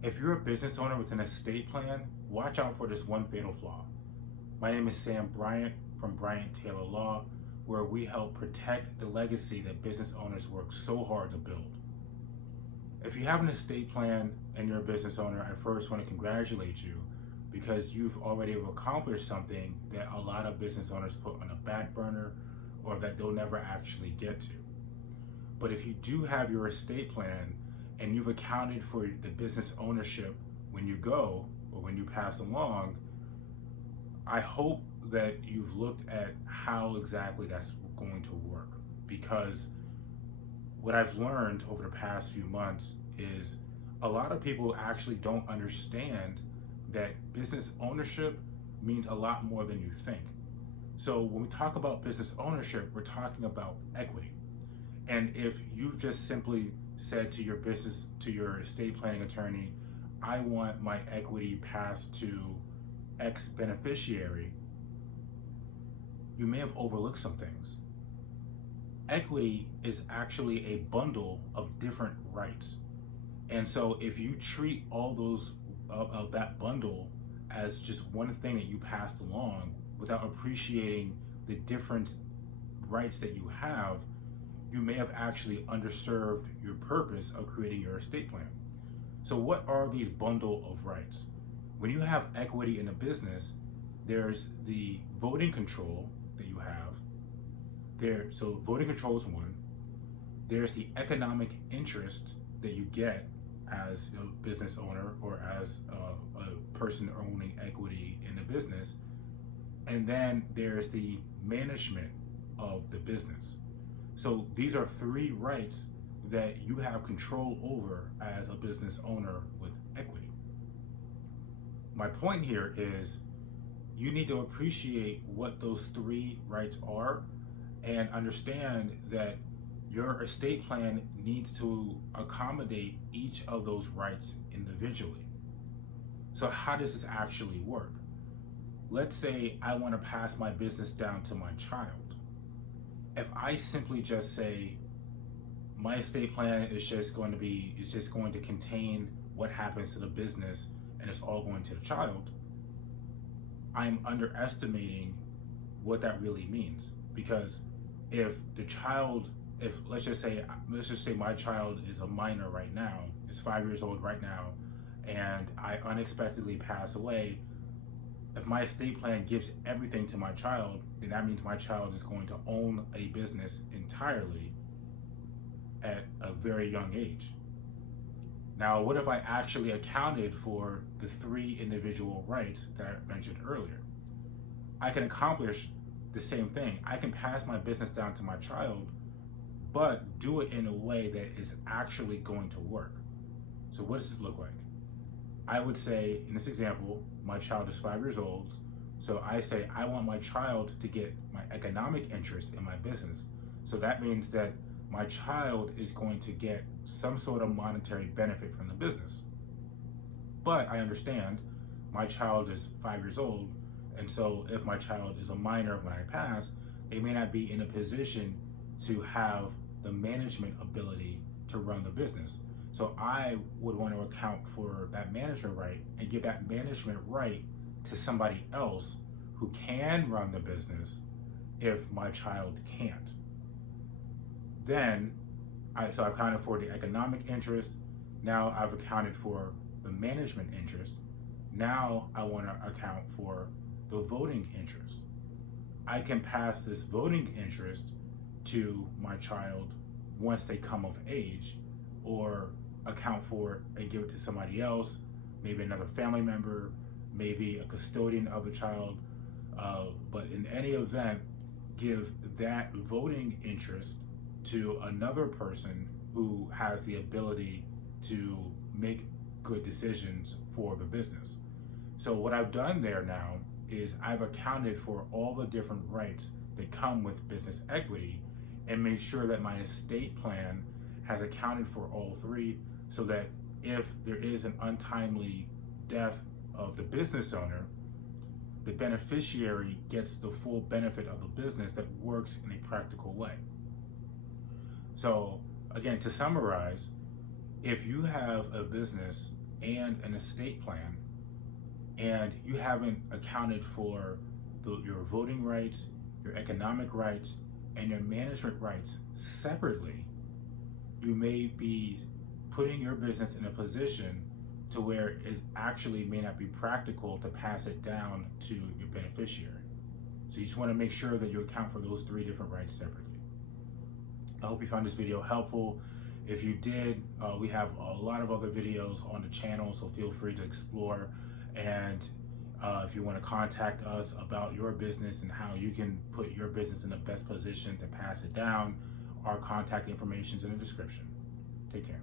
If you're a business owner with an estate plan, watch out for this one fatal flaw. My name is Sam Bryant from Bryant Taylor Law, where we help protect the legacy that business owners work so hard to build. If you have an estate plan and you're a business owner, I first want to congratulate you because you've already accomplished something that a lot of business owners put on a back burner or that they'll never actually get to. But if you do have your estate plan and you've accounted for the business ownership when you go or when you pass along, I hope that you've looked at how exactly that's going to work, because what I've learned over the past few months is a lot of people actually don't understand that business ownership means a lot more than you think. So when we talk about business ownership, we're talking about equity. And if you've just simply said to your estate planning attorney, I want my equity passed to X beneficiary, you may have overlooked some things. Equity is actually a bundle of different rights. And so if you treat all those of that bundle as just one thing that you passed along without appreciating the different rights that you have, you may have actually underserved your purpose of creating your estate plan. So what are these bundle of rights? When you have equity in a business, there's the voting control that you have. So voting control is one. There's the economic interest that you get as a business owner or as a person owning equity in the business. And then there's the management of the business. So these are three rights that you have control over as a business owner with equity. My point here is you need to appreciate what those three rights are and understand that your estate plan needs to accommodate each of those rights individually. So how does this actually work? Let's say I want to pass my business down to my child. If I simply just say my estate plan is just going to contain what happens to the business and it's all going to the child, I'm underestimating what that really means. Because if let's just say my child is a minor right now, is 5 years old right now, and I unexpectedly pass away, if my estate plan gives everything to my child, then that means my child is going to own a business entirely at a very young age. Now, what if I actually accounted for the three individual rights that I mentioned earlier? I can accomplish the same thing. I can pass my business down to my child, but do it in a way that is actually going to work. So what does this look like? I would say, in this example, my child is 5 years old. So I say, I want my child to get my economic interest in my business. So that means that my child is going to get some sort of monetary benefit from the business. But I understand my child is 5 years old. And so if my child is a minor when I pass, they may not be in a position to have the management ability to run the business. So I would want to account for that management right and give that management right to somebody else who can run the business if my child can't. Then, so I've accounted for the economic interest. Now I've accounted for the management interest. Now I want to account for the voting interest. I can pass this voting interest to my child once they come of age, or account for it and give it to somebody else, maybe another family member, maybe a custodian of the child. But in any event, give that voting interest to another person who has the ability to make good decisions for the business. So what I've done there now is I've accounted for all the different rights that come with business equity and made sure that my estate plan has accounted for all three, so that if there is an untimely death of the business owner, the beneficiary gets the full benefit of the business that works in a practical way. So again, to summarize, if you have a business and an estate plan, and you haven't accounted for your voting rights, your economic rights, and your management rights separately, you may be putting your business in a position to where it actually may not be practical to pass it down to your beneficiary. So you just want to make sure that you account for those 3 different rights separately. I hope you found this video helpful. If you did, we have a lot of other videos on the channel, so feel free to explore. And if you want to contact us about your business and how you can put your business in the best position to pass it down, our contact information is in the description. Take care.